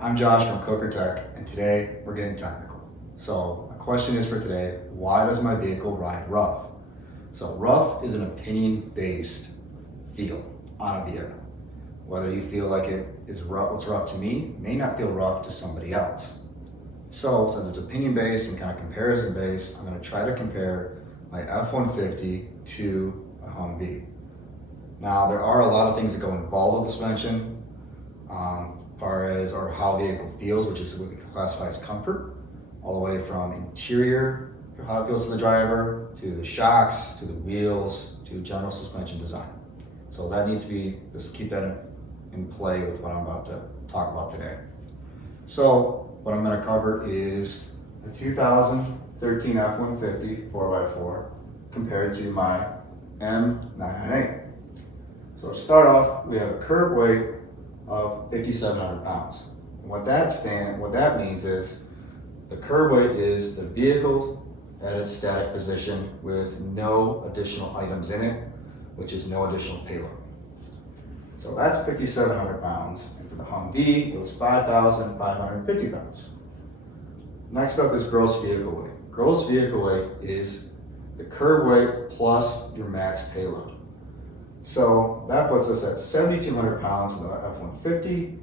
I'm Josh from Kooker Tech, and today we're getting technical. So my question is for today, why does my vehicle ride rough? So rough is an opinion-based feel on a vehicle. Whether you feel like it is rough, what's rough to me may not feel rough to somebody else. So since it's opinion-based and kind of comparison-based, I'm going to try to compare my F-150 to a Humvee. Now there are a lot of things that go involved with suspension. As far as or how a vehicle feels, which is what we classify as comfort, all the way from interior, how it feels to the driver, to the shocks, to the wheels, to general suspension design. So that needs to be, just keep that in play with what I'm about to talk about today. So what I'm going to cover is a 2013 F-150 4x4 compared to my M998. So to start off, we have a curb weight of 5,700 pounds. And what that means is the curb weight is the vehicle at its static position with no additional items in it, which is no additional payload. So that's 5,700 pounds. And for the Humvee, it was 5,550 pounds. Next up is gross vehicle weight. Gross vehicle weight is the curb weight plus your max payload. So that puts us at 7,200 pounds for the F-150,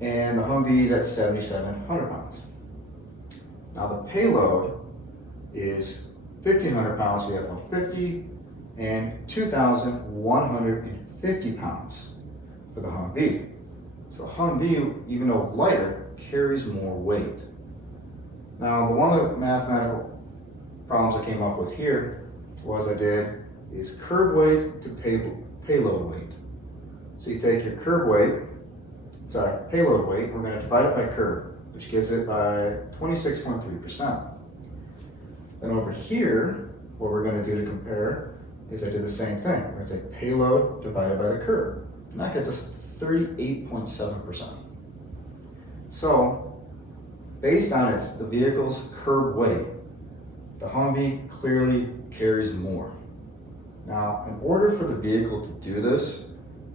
and the Humvee is at 7,700 pounds. Now the payload is 1,500 pounds for the F-150 and 2,150 pounds for the Humvee. So the Humvee, even though lighter, carries more weight. Now the one of the mathematical problems I came up with here is curb weight to payload weight. So you take your payload weight, we're going to divide it by curb, which gives it by 26.3%. Then over here, what we're going to do to compare is I did the same thing. We're going to take payload divided by the curb, and that gets us 38.7%. So based on the vehicle's curb weight, the Humvee clearly carries more. Now, in order for the vehicle to do this,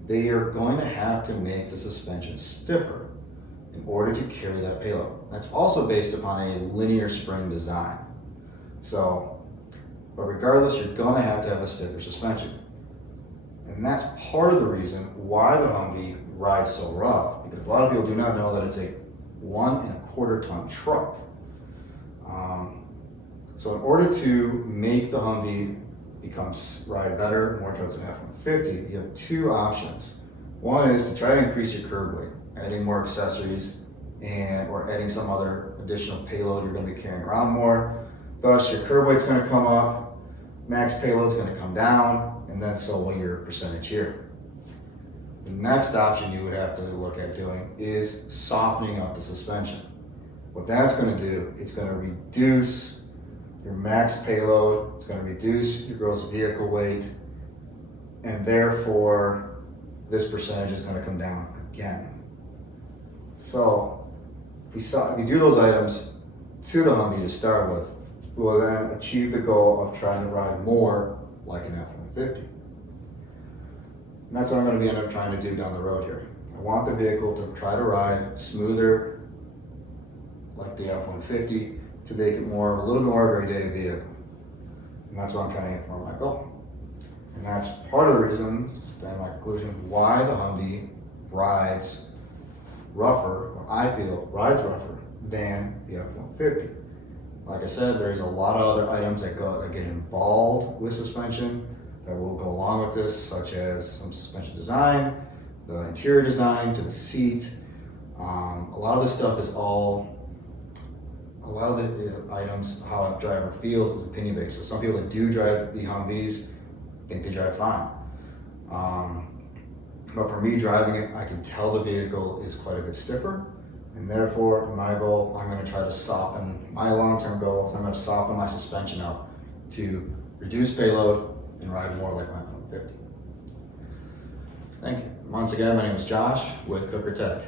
they are going to have to make the suspension stiffer in order to carry that payload. That's also based upon a linear spring design. But regardless, you're going to have a stiffer suspension. And that's part of the reason why the Humvee rides so rough, because a lot of people do not know that it's a 1.25 ton truck. So in order to make the Humvee ride better, more towards an F-150, you have two options. One is to try to increase your curb weight, adding more accessories or adding some other additional payload you're going to be carrying around more. Thus, your curb weight's going to come up, max payload's going to come down, and then so will your percentage here. The next option you would have to look at doing is softening up the suspension. What that's going to do, it's going to reduce your max payload, it's going to reduce your gross vehicle weight, and therefore this percentage is going to come down again. So if we do those items to the Humvee to start with, we will then achieve the goal of trying to ride more like an F-150. And that's what I'm going to end up trying to do down the road here. I want the vehicle to try to ride smoother like the F-150, to make it a little bit more everyday vehicle. And that's what I'm trying to get for my goal. And that's part of the reason, then my conclusion, why the Humvee rides rougher, or I feel rides rougher than the F-150. Like I said, there's a lot of other items that get involved with suspension that will go along with this, such as some suspension design, the interior design to the seat. A lot of this stuff is a lot of the items, how a driver feels, is opinion-based. So some people that do drive the Humvees think they drive fine. But for me driving it, I can tell the vehicle is quite a bit stiffer. And therefore, my goal, I'm going to try to soften, my long-term goal is I'm going to soften my suspension up to reduce payload and ride more like my F-150. Thank you. Once again, my name is Josh with Kooker Tech.